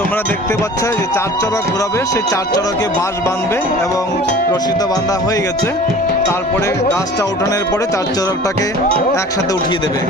তোমরা দেখতে পাচ্ছ যে 4 চড়ক ঘোরাবে, সেই 4 চড়কে বাঁশ বাঁধবে এবং রশিটা বাঁধা হয়ে গেছে। তারপরে গাছটা ওঠানোর পরে 4 চড়কটাকে একসাথে উঠিয়ে দেবে।